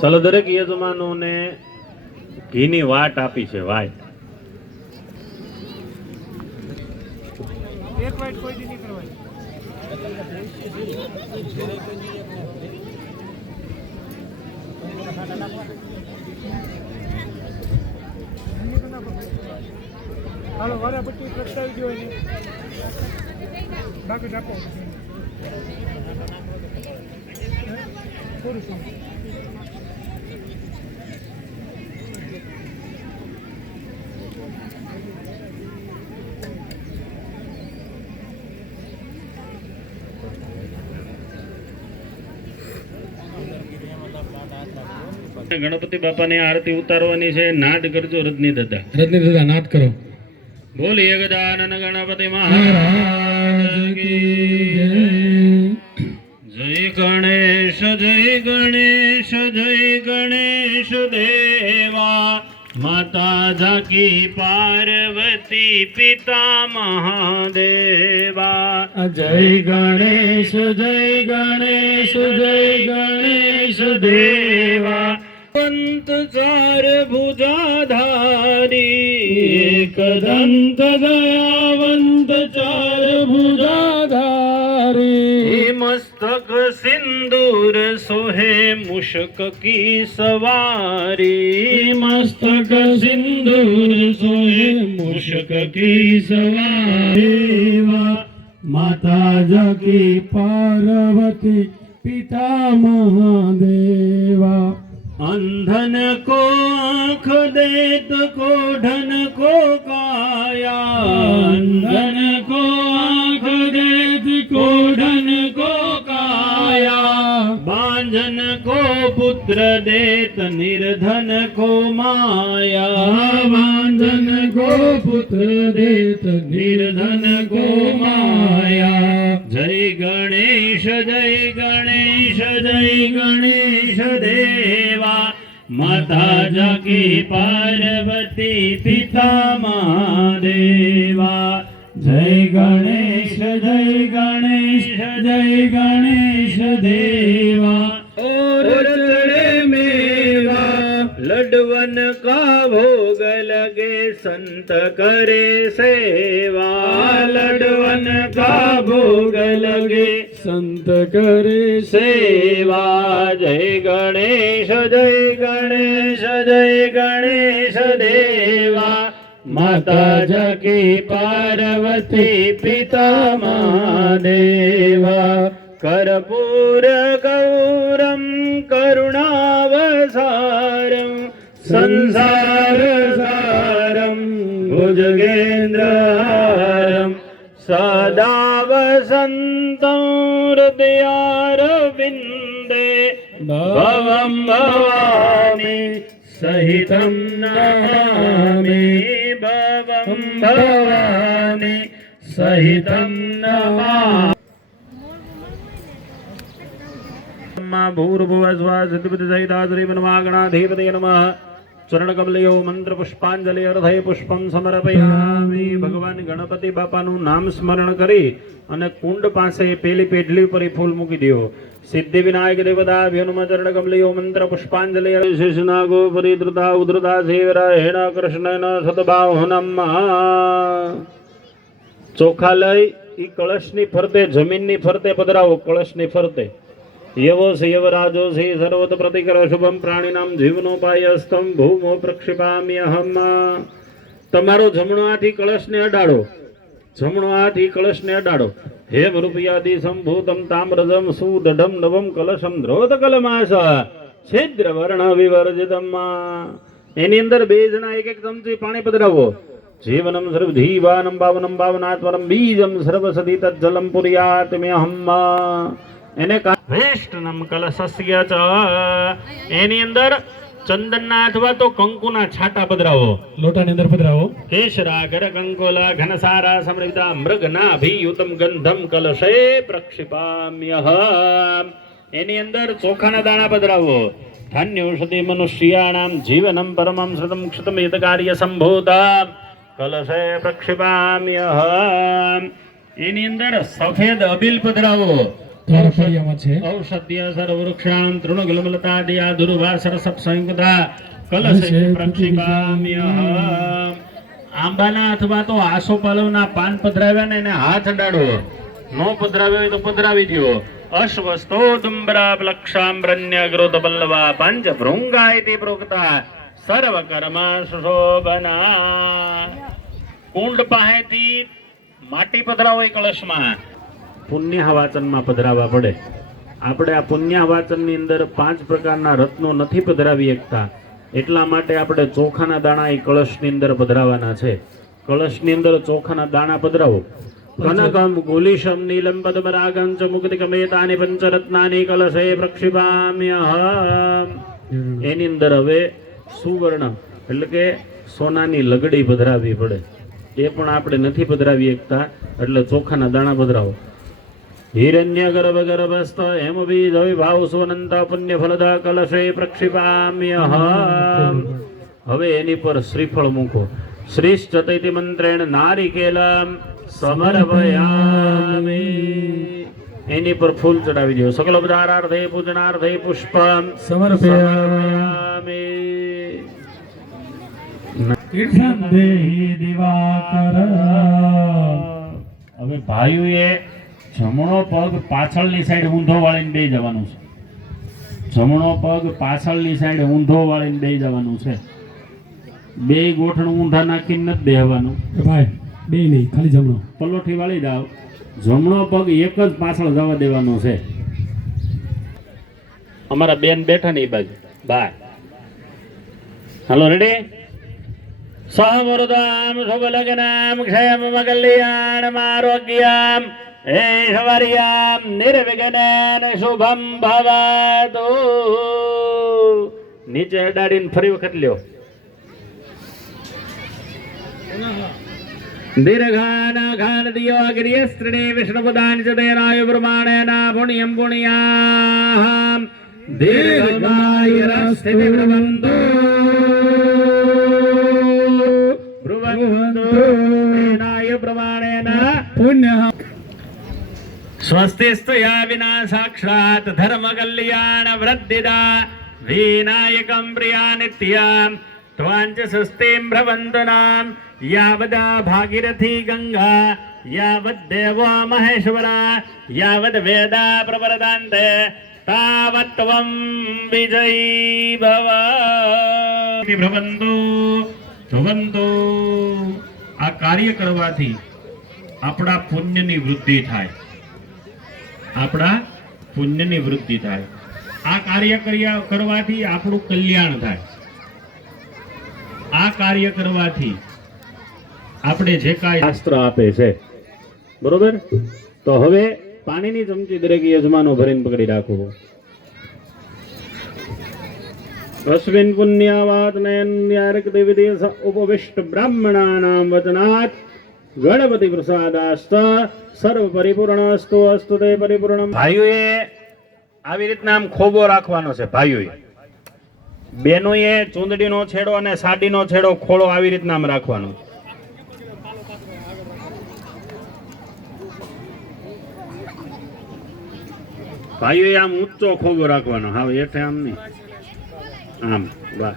ચાલો, દરેક યજમાનોને ઘીની વાટ આપી છે. વાટ એક વાટ કોઈ દી નહીં કરવાની. હાલો વારા પટ્ટી પ્રગટાવી દો એને. બાકી આપો થોડું શું ગણપતિ બાપાની આરતી ઉતારવાની છે. નાદ કરજો રજની દાદા. રજની દાદા નાદ કરો. બોલીએ ગજાનન ગણપતિ મહારાજ કી જય. જય ગણેશ જય ગણેશ જય ગણેશ દેવા. માતા જાકી પાર્વતી પિતા મહાદેવા. જય ગણેશ જય ગણેશ જય ગણેશ દેવા. पंत चार भुजाधारी एकदंत दयावंत चार भुजाधारी. मस्तक सिंदूर सोहे मुशक की सवारी. मस्तक सिंदूर सोहे मुशक की सवारी. माता जाकी पार्वती पिता महादेवा. अंधन को आँख देत कोढ़न को काया. अंधन को आँख देत कोढ़न को काया. बांझन को पुत्र देत निर्धन को माया. बांझन को पुत्र देत निर्धन को माया. जय गणेश जय गणेश जय गणेश देवा. माता जाकी पार्वती पिता महादेवा. जय गणेश जय गणेश जय गणेश देवा. और चढ़े मेवा लडवन का भोग लगे संत करे सेवा. लडवन का भोग लगे संत करे सेवा. जय गणेश जय गणेश जय गणेश देवा. माता जाकी पार्वती पिता महादेवा. कर्पूर गौरम करुणावसारम संसार सारम भुजगेन्द्रहारम सदा वसन्तं हृदयारविन्दे भवं भवानी सहितं नमामि. भवं भवानी सहितं नमामि. भूर्भुवस्वः सिद्धिबुद्धिसहिताश्रीमन्मागणाधिपतये नमः. चरणकमलयो मंत्र पुष्पांजलि अर्धय पुष्पम समर्पयामि. ભગવાન ગણપતિ બાપાનું નામ સ્મરણ કરી અને કુંડ પાસે પેલી પેઢલી પર ફૂલ મૂકી દો. સિદ્ધિ વિનાયક દેવતા ભ્યનુમ ચરણકમલયો મંત્ર પુષ્પાંજલિ શેષનાગો પરિદ્રુતા ઉદ્રુતા સેવરા હેણ કૃષ્ણન સતબાહુનમ. ચોખા લઈ ઈ કળશની ફરતે જમીનની ફરતે પધરાવો. કળશની ફરતે યવો યવરાજો છે સર્વત પ્રતિકર શુભમ પ્રાણીનામ જીવનોપાય સ્તમ ભૂમો પ્રક્ષિપામ્યહમ. તમારો જમણો હાથ ઈ કળશને અડાડો. જમણો હાથ ઈ કળશને અડાડો. હેમ રૂપિયાદિ સંભૂતમ તામ્રજમ સુદઢમ નવમ કલશમ ધ્રોત કલમાસ છિદ્ર વર્ણ વિવર્જિતમ. એની અંદર બે જણા એક એક ચમચી પાણી પધરાવો. જીવનમ સર્વધીવાનમ પાવનમ પાવનાત્મરમ બીજમ સર્વસદી તજ્જલમ પુર્યાત્મ્યહમ. એને વેષ્ટનમ કલશસ્ય ચ. એની અંદર ચંદનના અથવા તો કંકુના છાટા પધરાવો. લોટાની અંદર પધરાવો. કેશરા કર કંકોલા ઘનસારા સમૃદ્ધા મૃગનાભિયુતમ ગંધમ કલશે પ્રક્ષિપામ્યઃ. એની અંદર ચોખાના દાણા પધરાવો. ધન્યૌષધિ મનુષ્યાણામ જીવનમ પરમં શ્રુતમ ક્ષિતમ હિતકાર્ય સંભૂતા કલશે પ્રક્ષિપામ્યઃ. એની અંદર સફેદ અબીલ પધરાવો. તમારા ફળિયામાં છે. ઔષધ્ય સર્વવૃક્ષાણ તૃણગલમલતાદિયા દુર્વા સરસપ સંયુક્તા કલશે પ્રક્ષિપામ્યઃ. આંબાના અથવા તો આસોપાલવના પાન પધરાવ્યા ને એને હાથ અડાડવો. નો પધરાવ્યો હોય તો પધરાવી દ્યો. અશ્વસ્તોદુમ્બરા પ્લક્ષામ્રન્ય ગ્રોત પલ્લવા પંચ ભૃંગા ઇતિ પ્રોક્તા સર્વ કર્મા સુશોભના. કુંડ પાસેથી માટી પધરાવો એ કળશમાં. પુણ્યવાચનમાં પધરાવવા પડે. આપણે આ પુણ્યવાચનની અંદર 5 પ્રકારના રત્નો નથી પધરાવી શકતા, એટલા માટે આપણે ચોખાના દાણા એ કળશની અંદર પધરાવવાના છે. કળશની અંદર ચોખાના દાણા પધરાવો. કનકમ ગુલિશમ નીલમ પદ્મરાગમ ચ મુક્તિકમેતાની પંચરત્નાની કલશે પ્રક્ષિપામ્યઃ. એની અંદર હવે સુવર્ણ એટલે કે સોનાની લગડી પધરાવવી પડે. એ પણ આપણે નથી પધરાવી શકતા, એટલે ચોખાના દાણા પધરાવો. હિરણ્ય ગર્ભ ગર્ભસ્થ હેમ બીજ વિભાવ સુનંત પુણ્ય ફલદા કલશે પ્રક્ષિપામ્યઃ. હવે એની પર શ્રીફળ મૂકો. શ્રીશ્ચતૈતિ મંત્રેણ નારિકેલમ સમર્પયામિ. એની પર ફૂલ ચડાવી દો. સકલ ઉપચારાર્થે પૂજનાર્થે પુષ્પમ સમર્પયામિ. હવે ભાઈઓએ જમણો પગ પાછળની સાઈડ ઊંધો વાળીને બેસી જવાનું છે. જમણો પગ પાછળની સાઈડ ઊંધો વાળીને બેસી જવાનું છે. બે ગોઠણ ઊંધા નાખીને નથી બેહવાનું ભાઈ. બે નહીં, ખાલી જમણો. પલોઠી વાળી જાવ. જમણો પગ એક જ પાછળ જવા દેવાનો છે. અમારા બેન બેઠા ને એ બાજુ બાય. હાલો રેડી. સહમૃદામ શુભલગ્નામ ક્ષયમ કલ્યાણમ આરોગ્યમ ऐश्वर्यं निर्विघ्नेन शुभम भवतु. નીચે અડાડીને ફરી વખત લ્યો. દીર્ઘાનાઘાન દિયો અગ્ર્યસ્ત્રીણે વિષ્ણુપદાન ચ તેનાય પ્રમાણેન પુણ્યમ પુણ્યાહમ દીર્ઘમાયુરસ્થિતિ ભ્રુવન્તુ ભ્રુવન્તુ તેનાય પ્રમાણેન પુણ્યઃ. સ્વસ્તિસ્તુ યા વિના સાક્ષાત ધર્મ કલ્યાણ વૃદ્ધિદા વિનાયકમ પ્રિયા નિત્યામ ત્વાંચ સુસ્તિમ ભ્રવંતનામ યાવદા ભાગીરથી ગંગા યાવદ દેવો મહેશ્વરા યાવદ વેદા પ્રવર્તન્તે તાવત ત્વમ વિજયી ભવ. ભ્રવંતુ ધ્રુવંતુ. આ કાર્ય કરવાથી આપણા પુણ્યની વૃદ્ધિ થાય. આપણા પુણ્યની વૃદ્ધિ થાય. આ કાર્ય કરવાથી આપણું કલ્યાણ થાય. આ કાર્ય કરવાથી આપણે જે કાંઈ શાસ્ત્ર આપે છે, બરોબર. તો હવે પાણીની ચમચી દરેક યજમાનો ભરીને પકડી રાખવો. અશ્વિન પુણ્યાવાત નયન્યારક દેવી ઉપવિષ્ટ બ્રાહ્મણાનામ વચનાત ગણપતિ પ્રસાદાસ્ત સર્વ પરિપૂર્ણસ્તુ અસ્તુ તે પરિપૂર્ણમ. ભાઈઓએ આવી રીતના આમ ખોબો રાખવાનો છે. ભાઈઓએ બેનોએ ચૂંદડીનો છેડો અને સાડીનો છેડો ખોળો આવી રીતના આમ રાખવાનો. ભાઈઓએ આમ ઊંચો ખોબો રાખવાનો. હા એઠે આમ નહીં, આમ. વાહ.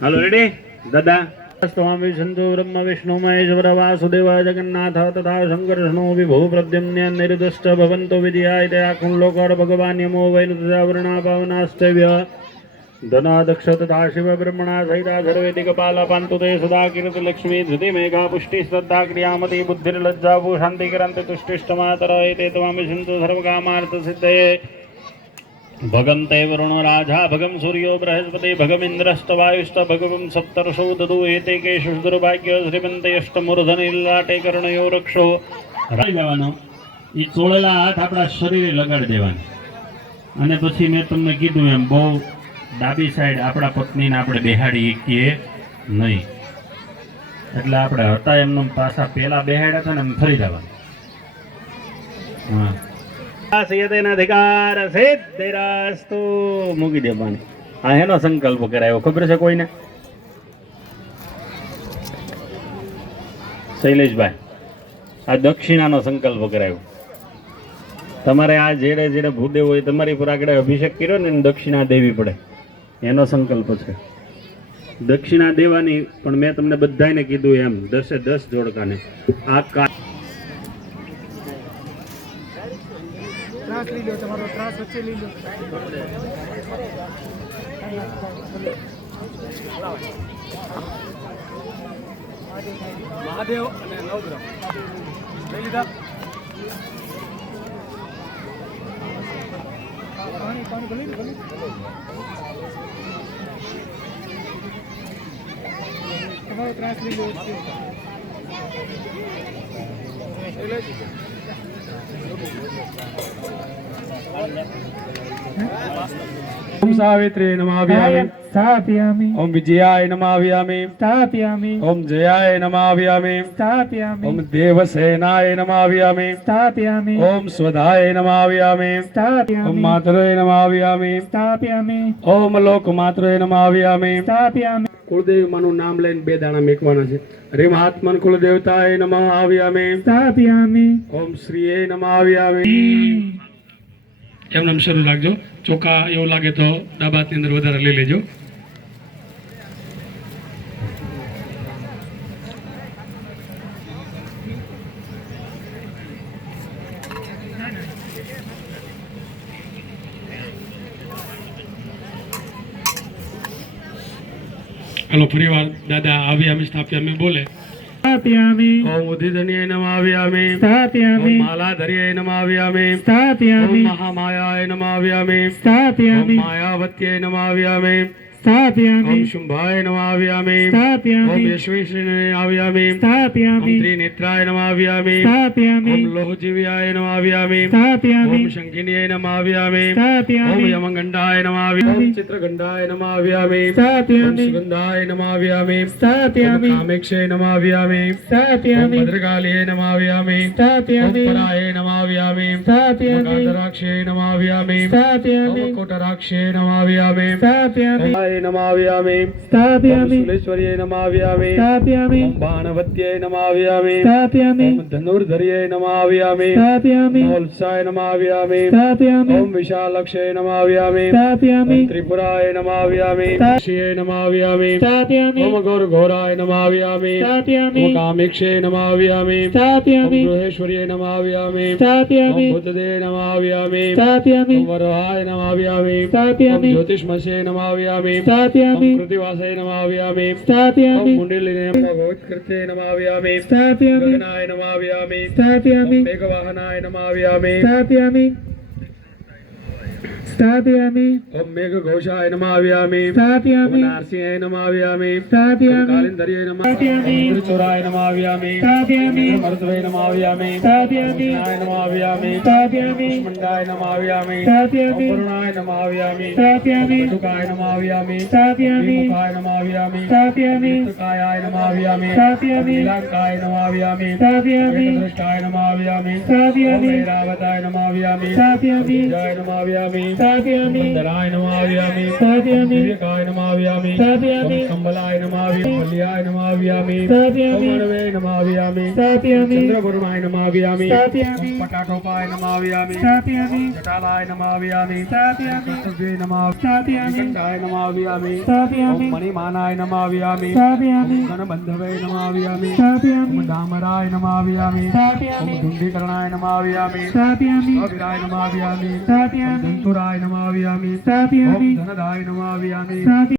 હાલો રેડી દાદા. સ્વામી સંતો બ્રહ્મ વિષ્ણુ મહેશ્વર વાસુદેવ જગન્નાથ તથા શંકરષ્ણો વિભો પ્રદ્યુમ્ન્ય નિરુદષ્ટ ભવંતો વિદ્યાય તે આખુલ્લોકર ભગવાન યમો વૈન તથા વર્ણા પાવનાસ્તવ્ય ધનાદક્ષ તથા શિવ બ્રહ્મણા સહિતા સર્વે દિગપાલા પાંતુ તે સદા કીર્તિ લક્ષ્મી ધૃતિ મેઘા પુષ્ટિ શ્રદ્ધા ક્રિયામતી બુદ્ધિર્લજ્જા ભૂ શાંતિ ક્રાંતિ તુષ્ટિષ્ટમાતર તે સ્વામી સંતો સર્વકામાર્થ સિદ્ધે ભગંતે વરુણો રાજા ભગમ સૂર્યો બૃહસ્પતિ ભગમિન્દ્રષ્ટ વાયુષ્ટ ભગવમ સપ્તર્ષો દદુ એતે કેશુ દુર્ભાગ્ય શ્રીમંતે અષ્ટમૂર્ધનિલાટે કર્ણયો રક્ષો. રાઈ જવાનો. એ ચોળેલા હાથ આપણા શરીરે લગાડી દેવાના. અને પછી મેં તમને કીધું એમ બહુ ડાબી સાઈડ આપણા પત્નીને આપણે બેહાડી શકીએ નહીં. એટલે આપણે હતા એમનું પાછા પેલા બેહાડ્યા હતા ને એમ ફરી જવાનું. હા સિયતેના અધિકાર સિદ્ધિરાસ્તુ મૂકી દે પાણી. આ એનો સંકલ્પ કરાયો ખબર છે કોઈને? શૈલેષભાઈ, આ દક્ષિણાનો સંકલ્પ કરાયો. તમારે આ જેડે જેડે ભૂદેવ હોય તમારી પર આગળ અભિષેક કર્યો ને એને દક્ષિણા દેવી પડે, એનો સંકલ્પ છે. દક્ષિણા દેવાની પણ મેં તમને બધાને કીધું એમ 10 જોડકાને. આ ત્રાસ લઈ લો, તમારો ત્રાસ વચ્ચે લઈ લો. મહાદેવ અને નવગ્રહ લઈ લીધા. પાણી ભલી ભલી. તમારો ત્રાસ લઈ લો. ओम सावित्री नमाभ्यामि स्थापयामि ओम विजयाय नमाभ्यामि स्थापयामि ओम जयाय नमाभ्यामि स्थापयामि ओम देवसेनाय नमाभ्यामि स्थापयामि ओम स्वधाय नमाभ्यामि ओम स्थापयामि मातृय नमाभ्यामि स्थापयामि ओम लोकमातृय नमाभ्यामि स्थापयामि. कुलदेव मानु नाम लઈને બે દાણા મેકવાના છે. રીમ આત્મન કુલદેવતાય નમાભ્યામિ स्थापयामि. ઓમ શ્રીએ નમાભ્યામિ. એમને શરૂ રાખજો. ચોખા એવું લાગે તો ડાબાની અંદર વધારે લઈ લેજો. હલો ફરીવાર દાદા આવ્યામી સ્થાપ્યામી બોલે. स्थापयामि. ઓમ ઉદિધન્યે નમાભ્યામિ ઓમ स्थापयामि. માલાધર્યે નમાભ્યામિ ઓમ स्थापयामि. મહામાયાય નમાભ્યામિ ઓમ स्थापयामि. માયાવત્યે નમાભ્યામિ स्थापयामि. ओम शुंभाय नमाभ्यामि स्थापयामि. ओम यशस्विने नमाभ्यामि ओम स्थापयामि. त्रिनेत्राय नमाभ्यामि स्थापयामि. ओम लोहजीव्याय नमाभ्यामि स्थापयामि. ओम शंकिन्ये नमाभ्यामि ओम स्थापयामि. यमगंडाय नमाभ्यामि ओम चित्रगंडाय नमाभ्यामि ओम स्थापयामि. सुगंधाय नमाभ्यामि ओम स्थापयामि. कामेक्षे नमाभ्यामि ओम स्थापयामि. भद्रकालिये नमाभ्यामि ओम स्थापयामि. पराये नमाभ्यामि ओम स्थापयामि. गाधराक्षे नमाभ्यामि स्थापयामि. ओम कोटराक्षे नमाभ्यामि स्थापयामि. ओम नमाभ्यामि स्थापयामि. ओम सुलेश्वर्ये नमाभ्यामि स्थापयामि. ओम बाणवत्ये नमाभ्यामि स्थापयामि. ओम धनुर्धर्ये नमाभ्यामि स्थापयामि. ओम वत्साय नमाभ्यामि स्थापयामि. ओम विशालक्षे नमाभ्यामि स्थापयामि. ओम त्रिपुराय नमाभ्यामि शिवे नमाभ्यामि स्थापयामि. ओम गौरघोराय नमाभ्यामि स्थापयामि. ओम कामेक्षे नमाभ्यामि ओम स्थापयामि. गृहेश्वर्ये नमाभ्यामि स्थापयामि. ओम भूतदे नमाभ्यामि स्थापयामि. ओम वरहाय नमाभ्यामि ओम स्थापयामि. ज्योतिष्मसे नमाभ्यामि स्थापयामि. ओम कृतिवासे नमाभ्यामि ओम स्थापयामि. कुंडलिने भगवत्कृते नमाभ्यामि स्थापयामि. गगनाय नमाभ्यामि स्थापयामि. ओम मेघवाहनाय नमाभ्यामि स्थापयामि. स्थापयामि. ओम मेघघोषाय नमाभ्यामि ओम स्थापयामि. नारसिंहाय नमाभ्यामि ओम स्थापयामि. कालिंदर्ये नमाभ्यामि ओम त्रिचोराय नमाभ्यामि स्थापयामि. ओम मरुद्वे नमाभ्यामि स्थापयामि. कृष्णाय नमाभ्यामि स्थापयामि. मंडाय नमाभ्यामि स्थापयामि. ओम वरुणाय नमाभ्यामि स्थापयामि. कटुकाय नमाभ्यामि स्थापयामि. विमुखाय नमाभ्यामि स्थापयामि. कायाय नमाभ्यामि स्थापयामि. नीलांकाय नमाभ्यामि स्थापयामि. दृष्टाय नमाभ्यामि स्थापयामि. ओम ऐरावताय नमाभ्यामि स्थापयामि. जय नमाभ्यामि स्थापयामि. वंदनाय नमाभ्यामि स्थापयामि. दिव्यकाय नमाभ्यामि स्थापयामि. ओम कम्बलाय नमाभ्यामि मल्याय नमाभ्यामि स्थापयामि. ओम अणवे नमाभ्यामि स्थापयामि. चंद्रवरुणाय नमाभ्यामि स्थापयामि. ओम पटाटोपाय नमाभ्यामि स्थापयामि. जटालाय नमाभ्यामि स्थापयामि. कर्तव्ये नमाभ्यामि स्थापयामि. निकंठाय नमाभ्यामि स्थापयामि. ओम मणिमानाय नमाभ्यामि स्थापयामि. ओम गणबंधवे नमाभ्यामि स्थापयामि. ओम डामराय नमाभ्यामि स्थापयामि. ओम धुंडीकरणाय नमाभ्यामि स्थापयामि. अविराय नमाभ्यामि स्थापयामि. धन्तुराय नमाभ्यामि स्थापयामि. ओम धनदाय नमाभ्यामि स्थापयामि.